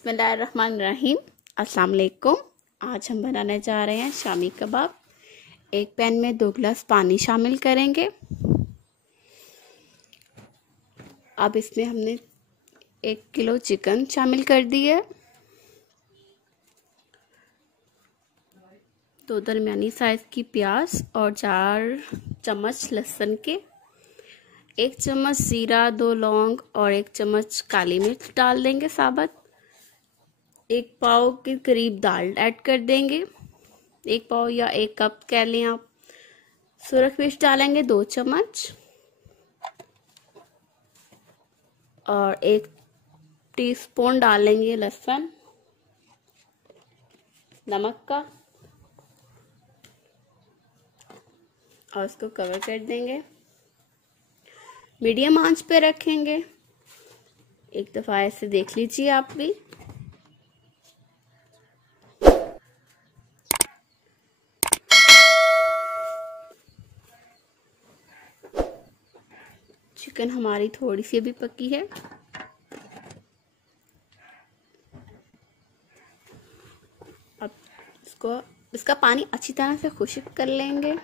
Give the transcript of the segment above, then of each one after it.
बिस्मिल्लाहिर्रहमानिर्रहीम। अस्सलाम वालेकुम। आज हम बनाने जा रहे हैं शामी कबाब। एक पैन में 2 गिलास पानी शामिल करेंगे। अब इसमें हमने 1 किलो चिकन शामिल कर दिया है। 2 दरमियानी साइज की प्याज और 4 चम्मच लहसुन के, 1 चम्मच जीरा, 2 लौंग और 1 चम्मच काली मिर्च डाल देंगे साबुत। 1 पाव के करीब दाल ऐड कर देंगे, 1 पाव या 1 कप कह लें आप। सुरख मिर्च डालेंगे 2 चम्मच और 1 टीस्पून डालेंगे लहसुन नमक का और उसको कवर कर देंगे। मीडियम आंच पे रखेंगे। एक दफ़ा ऐसे देख लीजिए आप भी। चिकन हमारी थोड़ी सी भी पकी है। अब इसका पानी अच्छी तरह से खुश्क कर लेंगे।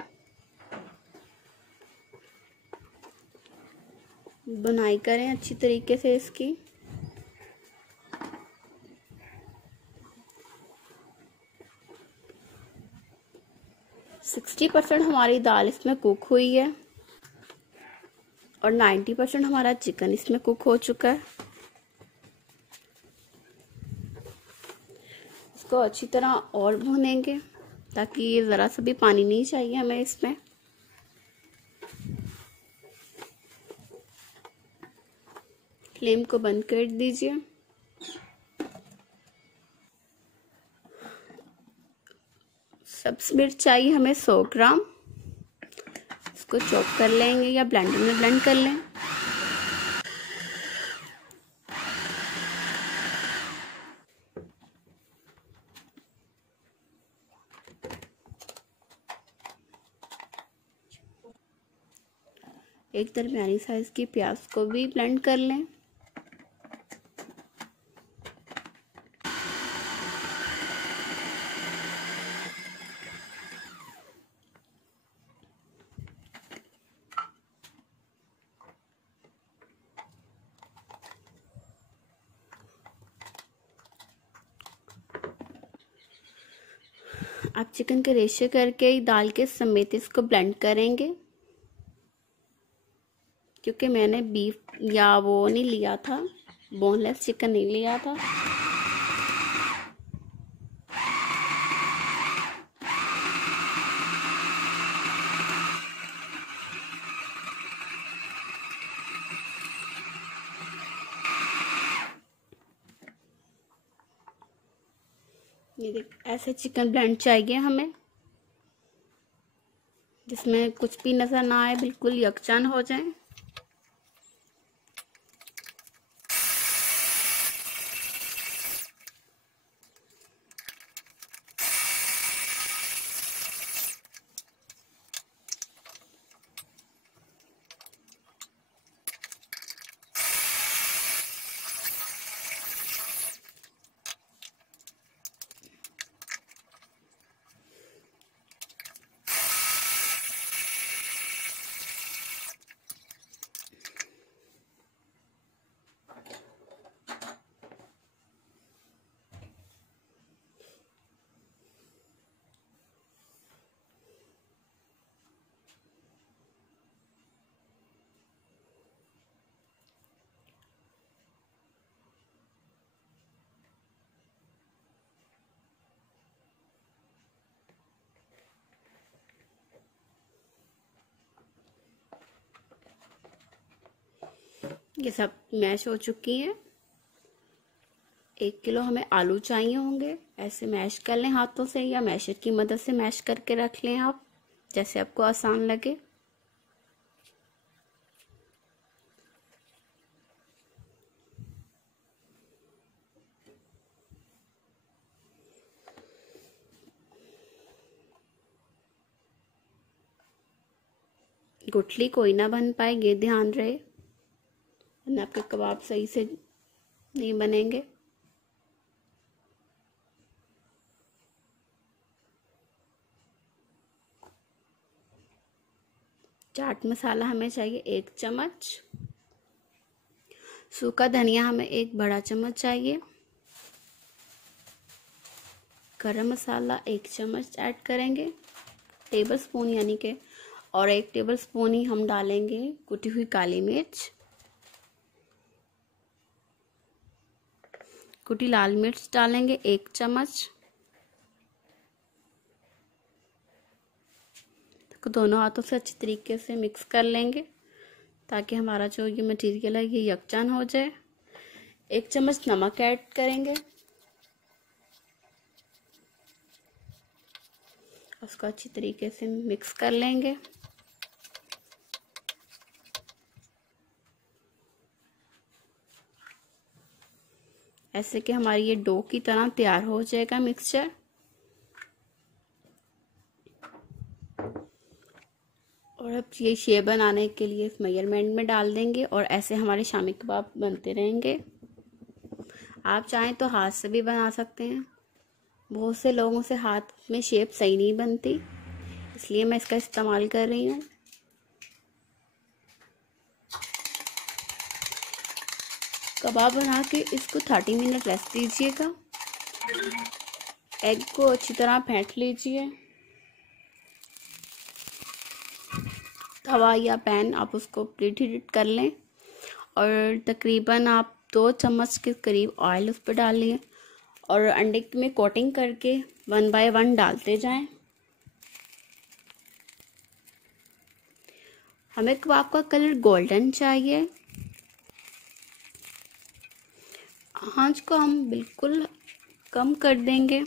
बुनाई करें अच्छी तरीके से इसकी। सिक्सटी % हमारी दाल इसमें कुक हुई है और 90% हमारा चिकन इसमें कुक हो चुका है। इसको अच्छी तरह और भूनेंगे ताकि ये ज़रा सा भी पानी नहीं चाहिए हमें इसमें। फ्लेम को बंद कर दीजिए। सब्ज मिर्च चाहिए हमें 100 ग्राम। इसको चॉप कर लेंगे या ब्लेंडर में ब्लेंड कर लें। एक दरमियानी साइज की प्याज को भी ब्लेंड कर लें। आप चिकन के रेशे करके दाल के समेत इसको ब्लेंड करेंगे, क्योंकि मैंने बीफ या वो नहीं लिया था, बोनलेस चिकन नहीं लिया था। ये देख, ऐसे चिकन ब्लेंड चाहिए हमें जिसमें कुछ भी नजर ना आए, बिल्कुल यकजान हो जाए। ये सब मैश हो चुकी हैं। 1 किलो हमें आलू चाहिए होंगे। ऐसे मैश कर लें हाथों से या मैशर की मदद से मैश करके रख लें आप, जैसे आपको आसान लगे। गुठली कोई ना बन पाए, ये ध्यान रहे, वरना आपके कबाब सही से नहीं बनेंगे। चाट मसाला हमें चाहिए 1 चम्मच, सूखा धनिया हमें 1 बड़ा चम्मच चाहिए, गरम मसाला 1 चम्मच ऐड करेंगे टेबल स्पून यानी कि, और 1 टेबल स्पून ही हम डालेंगे कुटी हुई काली मिर्च, कुटी लाल मिर्च डालेंगे 1 चम्मच। तो दोनों हाथों से अच्छी तरीके से मिक्स कर लेंगे ताकि हमारा जो ये मटेरियल है ये यकजान हो जाए। 1 चम्मच नमक ऐड करेंगे, उसको अच्छी तरीके से मिक्स कर लेंगे। ऐसे कि हमारी ये डो की तरह तैयार हो जाएगा मिक्सचर। और अब ये शेप बनाने के लिए इस मेजरमेंट में डाल देंगे और ऐसे हमारे शामी कबाब बनते रहेंगे। आप चाहें तो हाथ से भी बना सकते हैं, बहुत से लोगों से हाथ में शेप सही नहीं बनती, इसलिए मैं इसका इस्तेमाल कर रही हूँ। कबाब बना के इसको 30 मिनट रेस्ट दीजिएगा। एग को अच्छी तरह फेंट लीजिए, तवा या पैन आप उसको प्री हीट कर लें और तकरीबन आप 2 चम्मच के करीब ऑयल उस पर डालिए और अंडे में कोटिंग करके 1 बाय 1 डालते जाएं। हमें कबाब का कलर गोल्डन चाहिए। आंच को हम बिल्कुल कम कर देंगे।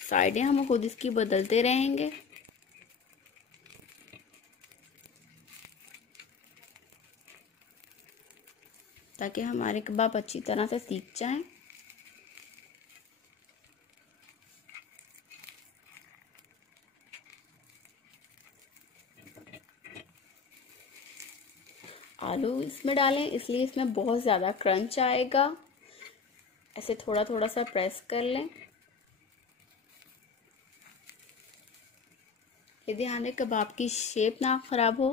साइडें हम खुद इसकी बदलते रहेंगे। ताकि हमारे कबाब अच्छी तरह से सीख जाएं। आलू इसमें डालें इसलिए इसमें बहुत ज़्यादा क्रंच आएगा। ऐसे थोड़ा थोड़ा सा प्रेस कर लें। ये ध्यान रखें कबाब की शेप ना खराब हो।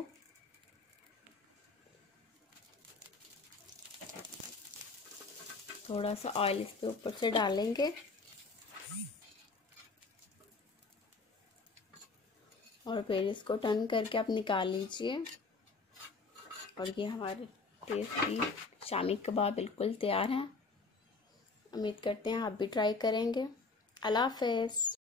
थोड़ा सा ऑयल इसके ऊपर से डालेंगे और फिर इसको टर्न करके आप निकाल लीजिए। और ये हमारे टेस्टी शामी कबाब बिल्कुल तैयार हैं। उम्मीद करते हैं आप भी ट्राई करेंगे। अल्लाह हाफ़िज़।